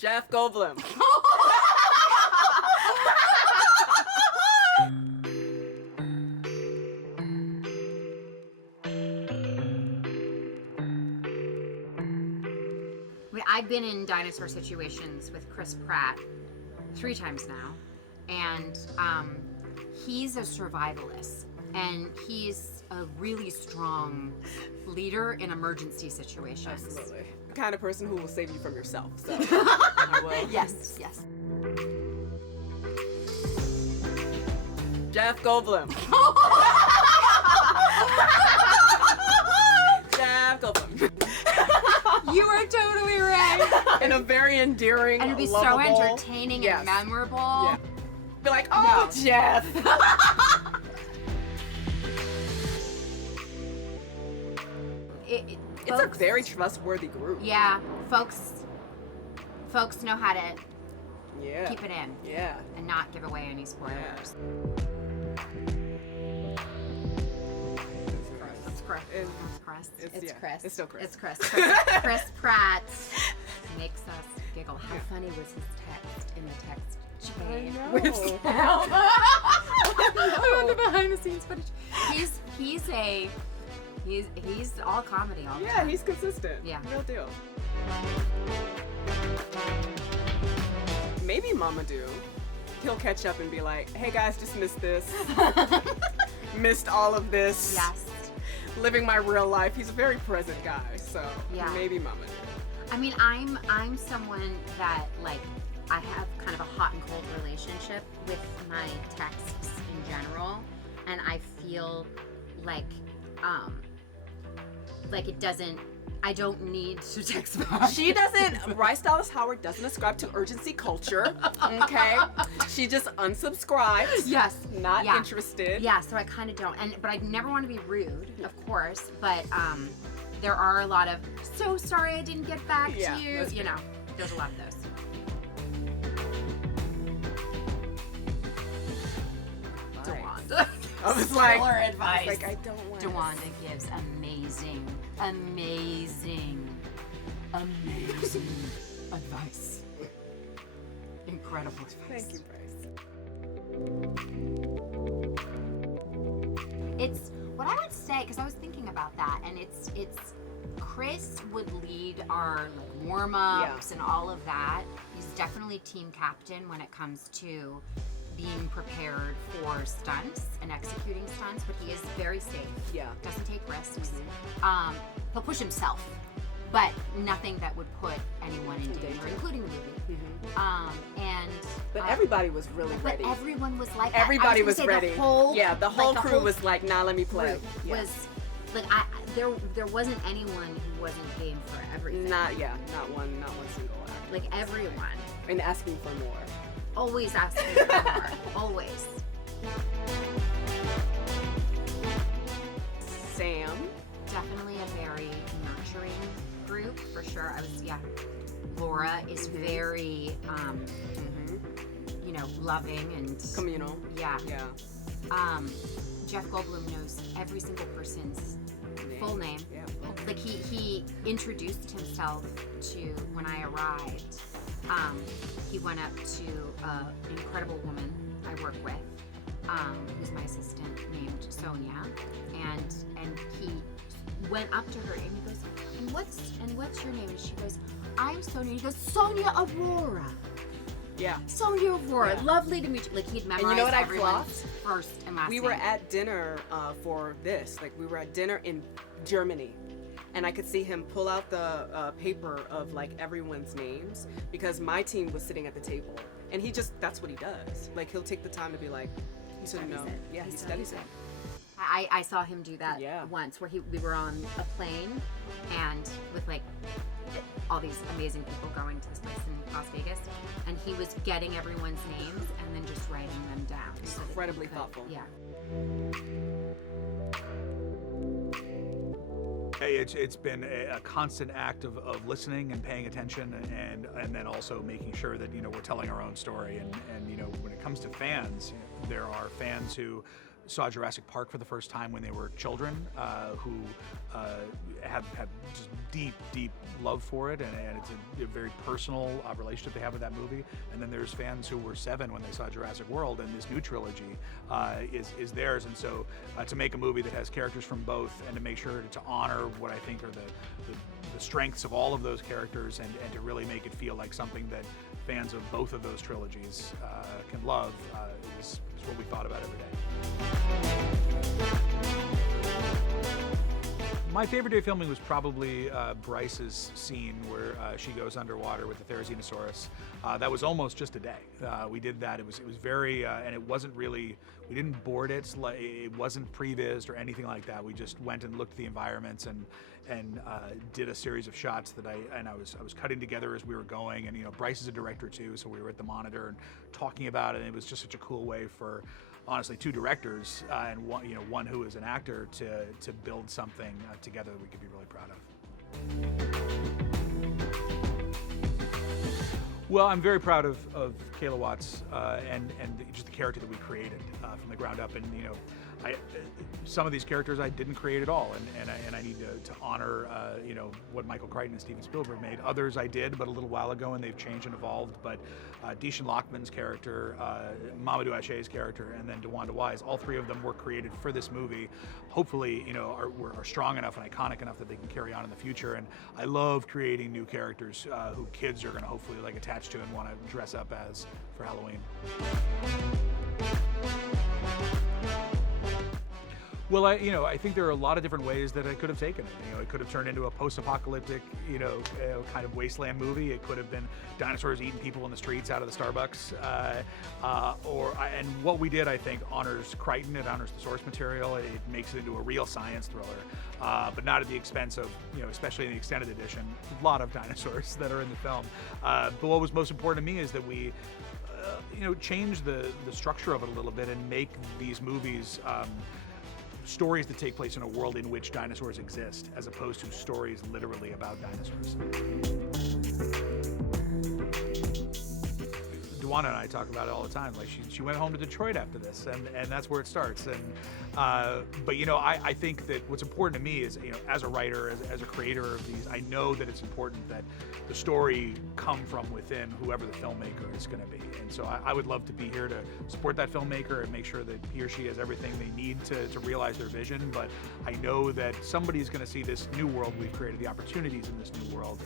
Jeff Goldblum. I've been in dinosaur situations with Chris Pratt 3 times now, and he's a survivalist, and he's a really strong leader in emergency situations. Absolutely. The kind of person who will save you from yourself. So I will. Yes, yes. Jeff Goldblum. Jeff Goldblum. You are totally right. In a very endearing, And it'd be lovable, so entertaining and memorable. Yeah. Be like, oh, No. Jeff. It's a very trustworthy group. Yeah, folks know how to Yeah. keep it in Yeah. and not give away any spoilers. It's Chris. It's Chris. It's still Chris. It's Chris. Chris Pratt makes us giggle. How funny was his text in the text chain? I know. With Sal? I want the behind the scenes footage. He's all comedy all the Yeah, time. he's consistent. Yeah. Real deal. Maybe Mamadou. He'll catch up and be like, hey guys, just missed this. Missed all of this. Yes. Living my real life. He's a very present guy, so Yeah. maybe Mamadou. I mean, I'm someone that, like, I have kind of a hot and cold relationship with my texts in general, and I feel like I don't need to text back. She doesn't, Bryce Dallas Howard doesn't ascribe to urgency culture, okay? She just unsubscribes. Yes. Not interested. Yeah, so I kind of don't. But I never want to be rude, of course, but there are a lot of, so sorry I didn't get back to you. You know, there's a lot of those. DeWanda. I was like, Stellar advice. I don't want DeWanda gives amazing advice. Incredible advice. Thank you, Bryce. It's what I would say, because I was thinking about that, and it's Chris would lead our warm-ups and all of that. He's definitely team captain when it comes to being prepared for stunts and executing stunts, but he is very safe. Yeah. Doesn't take risks. He'll push himself, but nothing that would put anyone in danger, including the movie. But everybody was really But ready. everyone was like Everybody was ready. The whole crew was like, nah, let me play. Was like there wasn't anyone who wasn't game for everything. Not one single act. Like everyone. And asking for more. Always asking for more. Always. Sam. Definitely a very nurturing group for sure. Laura is very loving and communal. Yeah. Yeah. Jeff Goldblum knows every single person's full name. Yeah. Like he introduced himself to when I arrived. He went up to an incredible woman I work with, who's my assistant named Sonia, and he went up to her and he goes, and what's your name? And she goes, I'm Sonia. He goes, Sonia Aurora. Yeah. Sonia Aurora. Yeah. Lovely to meet you. Like he'd memorized and you know what I everyone's clocked? first and last We name. were at dinner for this. Like we were at dinner in Germany. And I could see him pull out the paper of like everyone's names because my team was sitting at the table. And that's what he does. Like he'll take the time to be like, he studies it. Yeah, he studies it. I saw him do that once where we were on a plane and with like all these amazing people going to this place in Las Vegas, and he was getting everyone's names and then just writing them down. Incredibly thoughtful. Yeah. Hey, it's been a constant act of listening and paying attention and then also making sure that we're telling our own story and when it comes to fans, there are fans who saw Jurassic Park for the first time when they were children, who have just deep love for it, and it's a very personal relationship they have with that movie. And then there's fans who were 7 when they saw Jurassic World, and this new trilogy is theirs. And so to make a movie that has characters from both, and to make sure to honor what I think are the strengths of all of those characters, and to really make it feel like something that fans of both of those trilogies can love is what we thought about every day. My favorite day of filming was probably Bryce's scene where she goes underwater with the Therizinosaurus. That was almost just a day. We did that. It was very, and it wasn't really, we didn't board it. It wasn't prevised or anything like that. We just went and looked at the environments and did a series of shots that I was cutting together as we were going. And Bryce is a director too, so we were at the monitor and talking about it. And it was just such a cool way for, honestly, 2 directors and one who is an actor to build something together that we could be really proud of. Well, I'm very proud of Kayla Watts and just the character that we created from the ground up. And some of these characters I didn't create at all, and I need to honor what Michael Crichton and Steven Spielberg made. Others I did, but a little while ago, and they've changed and evolved. But Dishan Lockman's character, Mamadou Ache's character, and then DeWanda Wise, all 3 of them were created for this movie. Hopefully, are strong enough and iconic enough that they can carry on in the future. And I love creating new characters who kids are going to hopefully attach to and want to dress up as for Halloween. Well, I think there are a lot of different ways that I could have taken it. It could have turned into a post-apocalyptic, kind of wasteland movie. It could have been dinosaurs eating people in the streets out of the Starbucks. And what we did, I think, honors Crichton. It honors the source material. It makes it into a real science thriller, but not at the expense of, especially in the extended edition, a lot of dinosaurs that are in the film. But what was most important to me is that we, change the structure of it a little bit and make these movies stories that take place in a world in which dinosaurs exist, as opposed to stories literally about dinosaurs. DeWanda and I talk about it all the time. Like she went home to Detroit after this, and that's where it starts. And but I think that what's important to me is as a writer, as a creator of these, I know that it's important that the story come from within whoever the filmmaker is going to be. And so I would love to be here to support that filmmaker and make sure that he or she has everything they need to realize their vision. But I know that somebody's going to see this new world we've created, the opportunities in this new world,